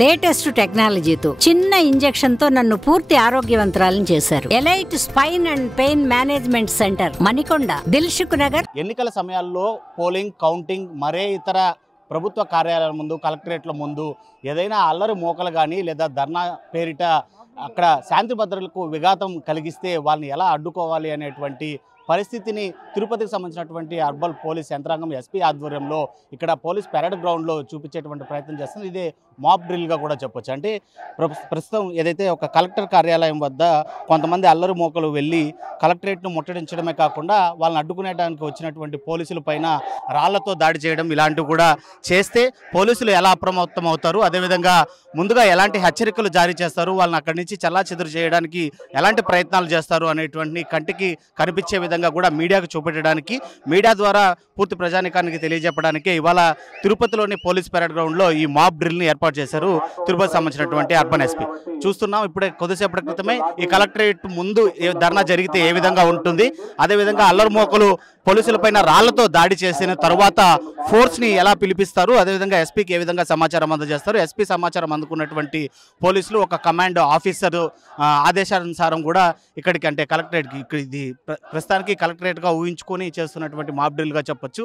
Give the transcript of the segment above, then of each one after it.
Latest టెక్నాలజీతో చిన్న injection తో నన్ను పూర్తి ఆరోగ్యవంతురాలను చేశారు. Elite spine and pain management centre, Manikonda, Dilsukh Nagar. ఎన్నికల సమయాల్లో పోలింగ్, కౌంటింగ్, మరే ఇతర ప్రభుత్వ కార్యాలయాల ముందు, కలెక్టరేట్ల ముందు ఏదైనా అల్లరి మోకలు కానీ లేదా ధర్నా పేరిట అక్కడ శాంతి భద్రతలకు విఘాతం కలిగిస్తే వాళ్ళని ఎలా అడ్డుకోవాలి అనేటువంటి పరిస్థితిని తిరుపతికి సంబంధించినటువంటి అర్బన్ పోలీస్ యంత్రాంగం ఎస్పీ ఆధ్వర్యంలో ఇక్కడ పోలీస్ పెరేడ్ గ్రౌండ్లో చూపించేటువంటి ప్రయత్నం చేస్తుంది. ఇదే మాప్ డ్రిల్గా కూడా చెప్పొచ్చు. అంటే ప్రస్తుతం ఏదైతే ఒక కలెక్టర్ కార్యాలయం వద్ద కొంతమంది అల్లరి మోకలు వెళ్ళి కలెక్టరేట్ను ముట్టడించడమే కాకుండా వాళ్ళని అడ్డుకునేటానికి వచ్చినటువంటి పోలీసుల పైన రాళ్లతో దాడి చేయడం ఇలాంటివి కూడా చేస్తే పోలీసులు ఎలా అప్రమత్తం అవుతారు, అదేవిధంగా ముందుగా ఎలాంటి హెచ్చరికలు జారీ చేస్తారు, వాళ్ళని అక్కడి నుంచి చెల్లాచెదురు చేయడానికి ఎలాంటి ప్రయత్నాలు చేస్తారు అనేటువంటి కంటికి కనిపించే విధంగా కూడా మీడియాకు చూపెట్టడానికి, మీడియా ద్వారా పూర్తి ప్రజానికానికి తెలియజెప్పడానికి ఇవాళ తిరుపతిలోని పోలీస్ పెరేడ్ గ్రౌండ్లో ఈ మాప్ డ్రిల్ని ఏర్పాటు చేశారు తిరుపతి సంబంధించినటువంటి అర్బన్ ఎస్పీ. చూస్తున్నాం ఇప్పుడే కొద్దిసేపటి క్రితమే ఈ కలెక్టరేట్ ముందు ధర్నా జరిగితే ఏ విధంగా ఉంటుంది, అదేవిధంగా అల్లరిమోకలు పోలీసులపైన రాళ్లతో దాడి చేసిన తర్వాత ఫోర్స్ని ఎలా పిలిపిస్తారు, అదేవిధంగా ఎస్పీకి ఏ విధంగా సమాచారం అందజేస్తారు, ఎస్పీ సమాచారం అందుకున్నటువంటి పోలీసులు ఒక కమాండ్ ఆఫీసర్ ఆదేశానుసారం కూడా ఇక్కడికి అంటే కలెక్టరేట్కి ఇది ప్రస్తుతానికి కలెక్టరేట్గా ఊహించుకొని చేస్తున్నటువంటి మాప్ డ్రిల్గా చెప్పొచ్చు.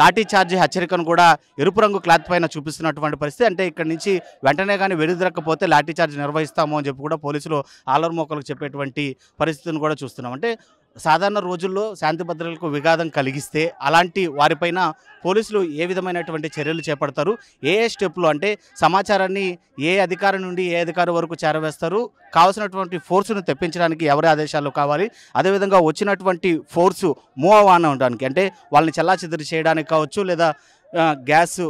లాఠీ చార్జీ హెచ్చరికను కూడా ఎరుపు రంగు క్లాత్ పైన చూపిస్తున్నటువంటి పరిస్థితి. అంటే ఇక్కడ నుంచి వెంటనే కానీ వెనుదిరక్కపోతే లాఠీ చార్జ్ నిర్వహిస్తాము అని చెప్పి కూడా పోలీసులు ఆలర్మోకలకు చెప్పేటువంటి పరిస్థితిని కూడా చూస్తున్నాం. అంటే సాధారణ రోజుల్లో శాంతి భద్రతలకు విఘాతం కలిగిస్తే అలాంటి వారిపైన పోలీసులు ఏ విధమైనటువంటి చర్యలు చేపడతారు, ఏ స్టెప్లు అంటే సమాచారాన్ని ఏ అధికారి నుండి ఏ అధికారి వరకు చేరవేస్తారు, కావాల్సినటువంటి ఫోర్సును తెప్పించడానికి ఎవరి ఆదేశాలు కావాలి, అదేవిధంగా వచ్చినటువంటి ఫోర్సు మూవ్ ఆన్ అవడానికి అంటే వాళ్ళని చెల్లాచెదురు చేయడానికి కావచ్చు, లేదా గ్యాస్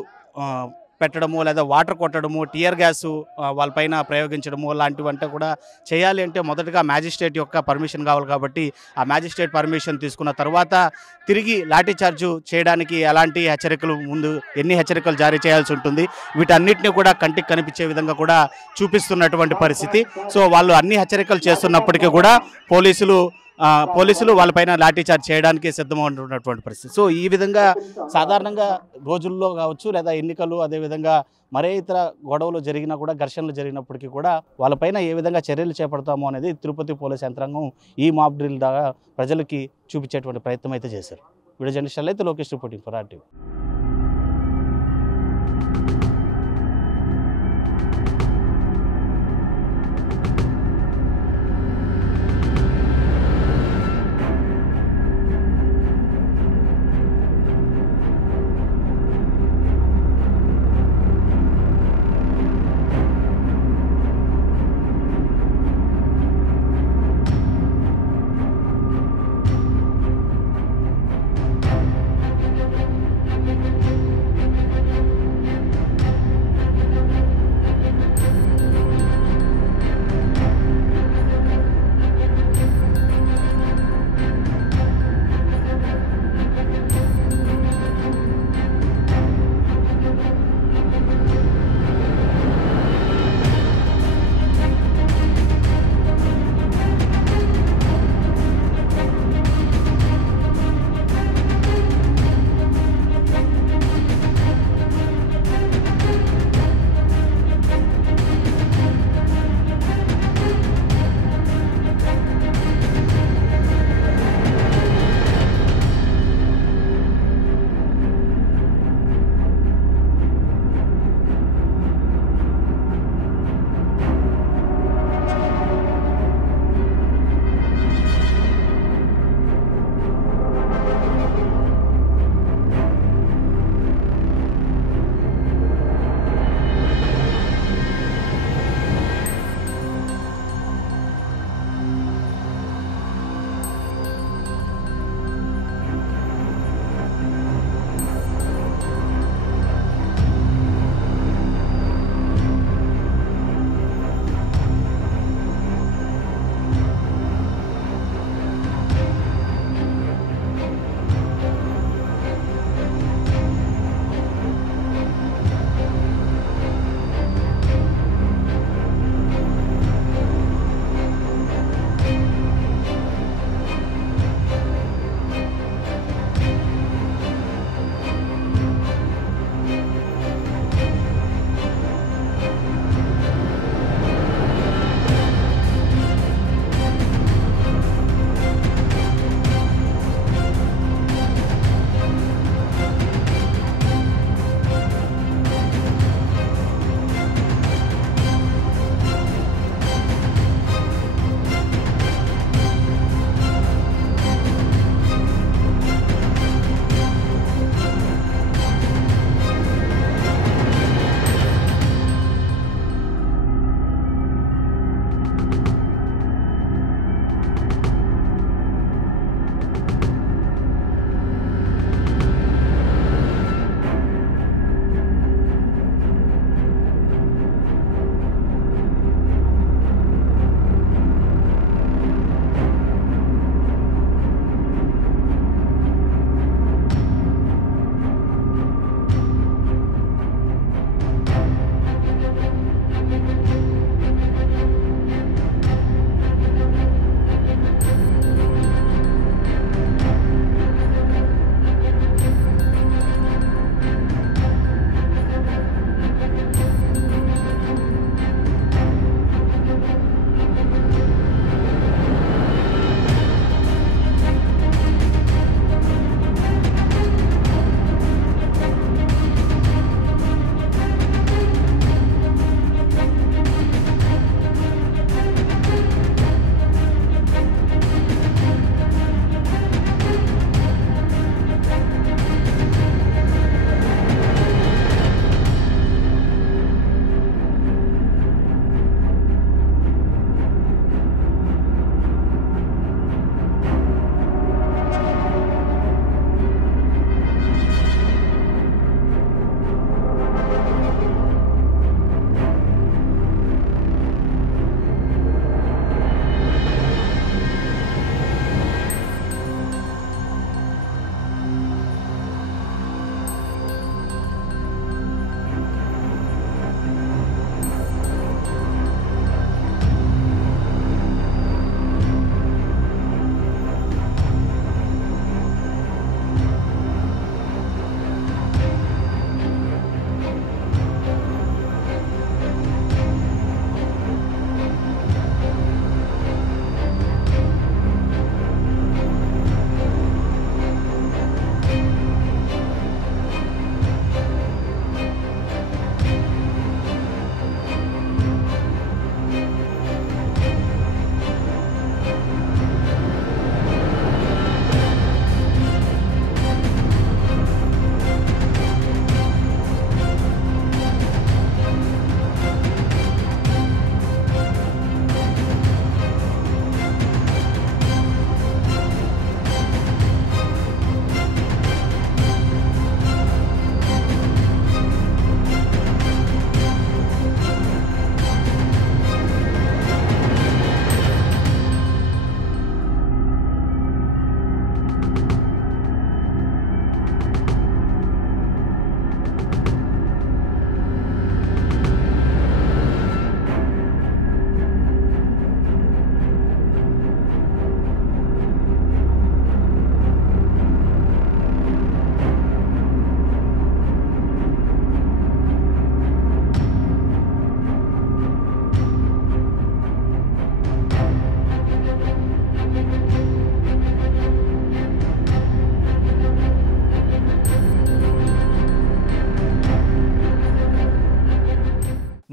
పెట్టడము, లేదా వాటర్ కొట్టడము, టియర్ గ్యాసు వాళ్ళపైన ప్రయోగించడము లాంటివంటే కూడా చేయాలి అంటే మొదటగా మ్యాజిస్ట్రేట్ యొక్క పర్మిషన్ కావాలి. కాబట్టి ఆ మ్యాజిస్ట్రేట్ పర్మిషన్ తీసుకున్న తర్వాత తిరిగి లాఠీ చార్జు చేయడానికి ఎలాంటి హెచ్చరికలు, ముందు ఎన్ని హెచ్చరికలు జారీ చేయాల్సి ఉంటుంది, వీటన్నిటిని కూడా కంటికి కనిపించే విధంగా కూడా చూపిస్తున్నటువంటి పరిస్థితి. సో వాళ్ళు అన్ని హెచ్చరికలు చేస్తున్నప్పటికీ కూడా పోలీసులు వాళ్ళపైన లాఠీ చార్జ్ చేయడానికి సిద్ధమవుతున్నటువంటి పరిస్థితి. సో ఈ విధంగా సాధారణంగా రోజుల్లో కావచ్చు, లేదా ఎన్నికలు, అదేవిధంగా మరే ఇతర గొడవలు జరిగినా కూడా, ఘర్షణలు జరిగినప్పటికీ కూడా వాళ్ళపైన ఏ విధంగా చర్యలు చేపడతాము అనేది తిరుపతి పోలీస్ యంత్రాంగం ఈ మాప్ డ్రిల్ ద్వారా ప్రజలకి చూపించేటువంటి ప్రయత్నం అయితే చేశారు. వీడియో జర్నలిస్టులు అయితే లోకేష్ రిపోర్టింగ్ ఫర్ RTV.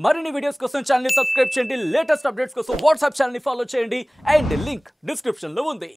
మరిన్ని వీడియోస్ కోసం ఛానల్ ని సబ్స్క్రైబ్ చేయండి, లేటెస్ట్ అప్డేట్స్ కోసం వాట్సాప్ ఛానల్ ని ఫాలో చేయండి అండ్ లింక్ డిస్క్రిప్షన్ లో ఉంది.